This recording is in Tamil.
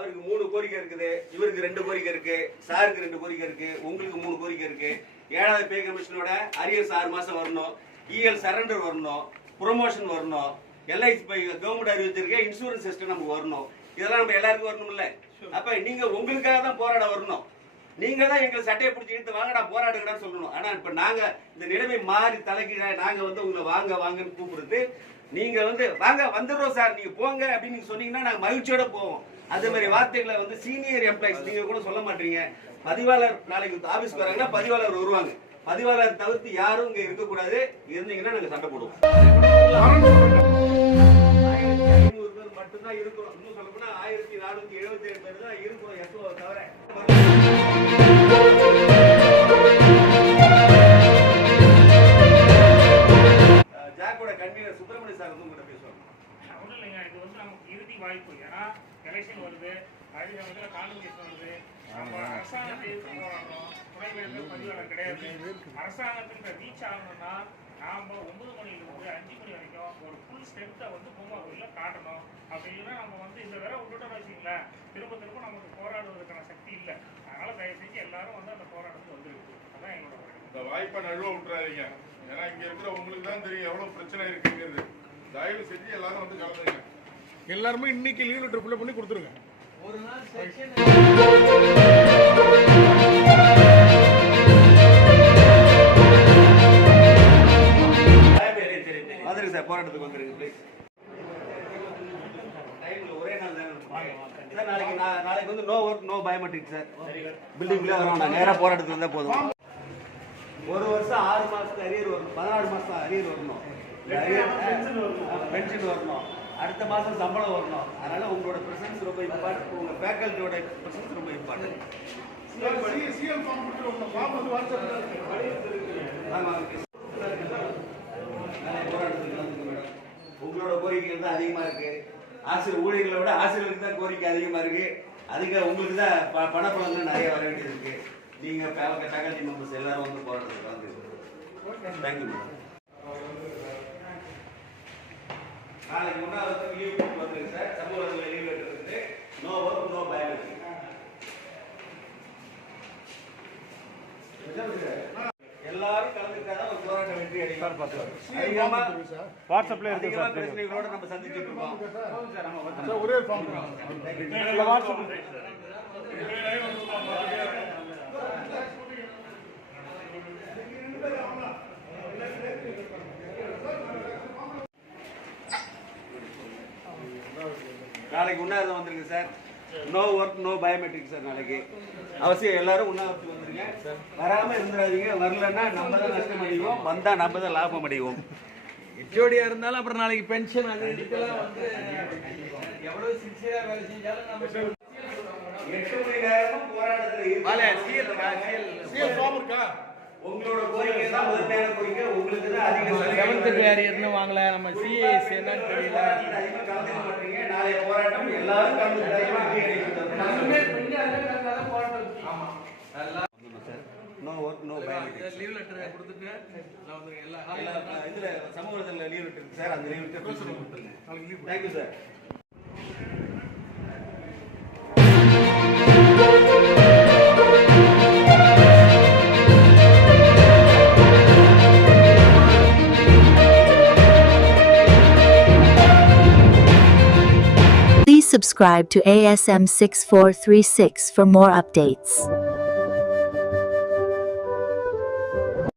இருக்குது இவருக்கு ரெண்டு கோரிக்கை இருக்கு சாருக்கு ரெண்டு கோரிக்கை இருக்கு உங்களுக்கு மூணு கோரிக்கை இருக்கு. ஏழாவது பே கமிஷனோட அரியர்ஸ் ஆறு மாசம் வரணும் இஎல் சரண்டர் வரணும் ப்ரொமோஷன் வரணும் எல்ஐசி கவர்மெண்ட் அறிவிச்சிருக்க இன்சூரன்ஸ் சிஸ்டம் நமக்கு வரணும். இதெல்லாம் நம்ம எல்லாருக்கும் வரணும்ல? அப்ப நீங்க உங்களுக்காக தான் போராட வரணும். நீங்க தான் எங்களை சட்டையை பிடிச்சி இழுத்து வாங்கடா போராடுங்கடான்னு சொல்லணும். ஆனா இப்ப நாங்க இந்த நிலைமை மாறி தலைக்கீழ நாங்க வந்து உங்களை வாங்க வாங்கன்னு கூப்பிடுறது நீங்க வந்து வாங்க வந்துடுறோம் சார். நீங்க போங்க அப்படின்னு நீங்க சொன்னீங்கன்னா நாங்க மகிழ்ச்சியோட போவோம். அதே மாதிரி வார்த்தைகளை வந்து சீனியர் எம்ப்ளாயிஸ் நீங்க கூட சொல்ல மாட்டீங்க. பதிவாளர் நாளைக்கு ஆபீஸ்க்கு வராங்கன்னா பதிவாளர் வருவாங்க. பதிவாளர் தவிர்த்து யாரும் இங்க இருக்கக்கூடாது. இருந்தீங்கன்னா நாங்க சண்டை போடுவோம். ஐநூறு பேர் மட்டும்தான் இருக்கிறோம் இன்னும் சொல்லப்போனா வாய்ப்பு. ஏன்னா எலெக்ஷன் வருது அதே சமயத்தில் கான்வெகேஷன் வருது. நம்ம அரசாங்கத்தை போராடுறோம் துணைவேந்தர் பதிவாளர் கிடையாது. அரசாங்கத்தின் ரீச் ஆகணும்னா நாம் ஒன்பது மணிலிருந்து அஞ்சு மணி வரைக்கும் ஒரு ஃபுல் ஸ்ட்ரென்த்தை வந்து பூமாவில் காட்டணும். அப்படி இல்லைன்னா நம்ம வந்து இந்த தடவை விட்டுட்டோம் வச்சுங்களேன் திரும்ப திரும்ப நமக்கு போராடுவதற்கான சக்தி இல்லை. அதனால தயவு செஞ்சு எல்லாரும் வந்து அந்த போராட்டத்துக்கு வந்துருக்கு அதான் எங்களோட. இந்த வாய்ப்பை நழுவ விட்டுறாதீங்க. ஏன்னா இங்க இருக்கிற உங்களுக்கு தான் தெரியும் எவ்வளவு பிரச்சனை இருக்குங்கிறது. தயவு செஞ்சு எல்லாரும் வந்து கலந்துங்க எல்லாருமே இன்னைக்கு லீவ் லெட்டர் ஃபில் பண்ணி கொடுத்துருங்க. வந்துருங்க சார் போராட்டத்துக்கு வந்துருங்க ப்ளீஸ் டைம்ல ஒரே நாள். சார் நாளைக்கு நாளைக்கு வந்து no work no biometric sir. பில்டிங்ல வரோம் நான் நேரா போராட்டத்துக்கு வந்தா போதும். ஒரு வருஷம் ஆறு மாசத்துக்கு அரியர் வரணும். பதினாறு மாசம் அரியர் வரணும். பென்ஷன் வரணும். அடுத்த மாசம் சம்பளம் வரணும். அதனால உங்களோட பிரசன்ஸ் ரொம்ப இம்பார்ட்டன்ட் உங்க ஃபேக்கல்ட்டியோட பிரசன்ஸ் ரொம்ப இம்பார்ட்டன்ட் உங்களோட கோரிக்கைகள் தான் அதிகமா இருக்கு. ஆசிரியர் ஊழியர்களை விட ஆசிரியர்களுக்கு தான் கோரிக்கை அதிகமா இருக்கு. அதிக உங்களுக்கு தான் ப- பணப்பலன்கள் நிறைய வர வேண்டியது இருக்கு. நீங்க ஃபேக்கல்டி மெம்பர்ஸ் எல்லாரும் வந்து போராட்டத்துக்கு கலந்துங்க தேங்க்யூ மேடம் நாளைக்கு முன்னாள் லீவ் வந்துருக்கு சார். சமூகத்தில் லீவ் இருக்குது நோ ஒர்க் நோ பயோமெட்ரிக் எல்லாரும் கலந்துக்கிட்டாதான் ஒரு போராட்டம் வெற்றி அடையும் வாட்ஸ்அப்ல அதிகமா பிரச்சனைகளோட நம்ம சந்திச்சுட்டு இருக்கோம். சார். ஒரே ஃபார்ம் வாட்ஸ்அப் நாளைக்கு உண்ணாவிரதம் வந்துருங்க sir. No work no biometric sir நாளைக்கு. அவசியம் எல்லாரும் உண்ணாவிரதத்துக்கு வந்துருங்க. வராம இருந்துடாதீங்க. வரலன்னா நம்ம தான் நஷ்டம் அடைவோம். வந்தா நம்ம தான் லாபம் அடைவோம். ஹெச்ஓடியா இருந்தாலும் அப்புறம் நாளைக்கு பென்ஷன் அது இதுக்கெல்லாம் வந்து எவ்வளவு சின்சியரா வேலை செஞ்சாலும் நம்ம எட்டு மணி நேரமும் போராட்டத்தில் இருக்கு CL இருக்கா? சிஎல் ஃபார்ம் இருக்கா? உங்களோட கோரிக்கை தான் முதன்மையான கோரிக்கை உங்களுக்கு தான் அதிக செவன்த் சலுகைகள் பேரியர்னு வாங்கல நம்ம சிஏஎஸ் என்னன்னு தெரியல. நீங்க அதிகமா கலந்துக்க மாட்டீங்க. நாளைய போராட்டம் எல்லாரும் கலந்துக்கிட்டாங்க no work no biometric leave letter கொடுத்துட்டு நான் வந்து எல்லா இதுல சமூகத்தில் லீவ் இருக்கு சார். அந்த லீவ் கொடுத்துருங்க. Thank you sir subscribe to ASM 6436 for more updates.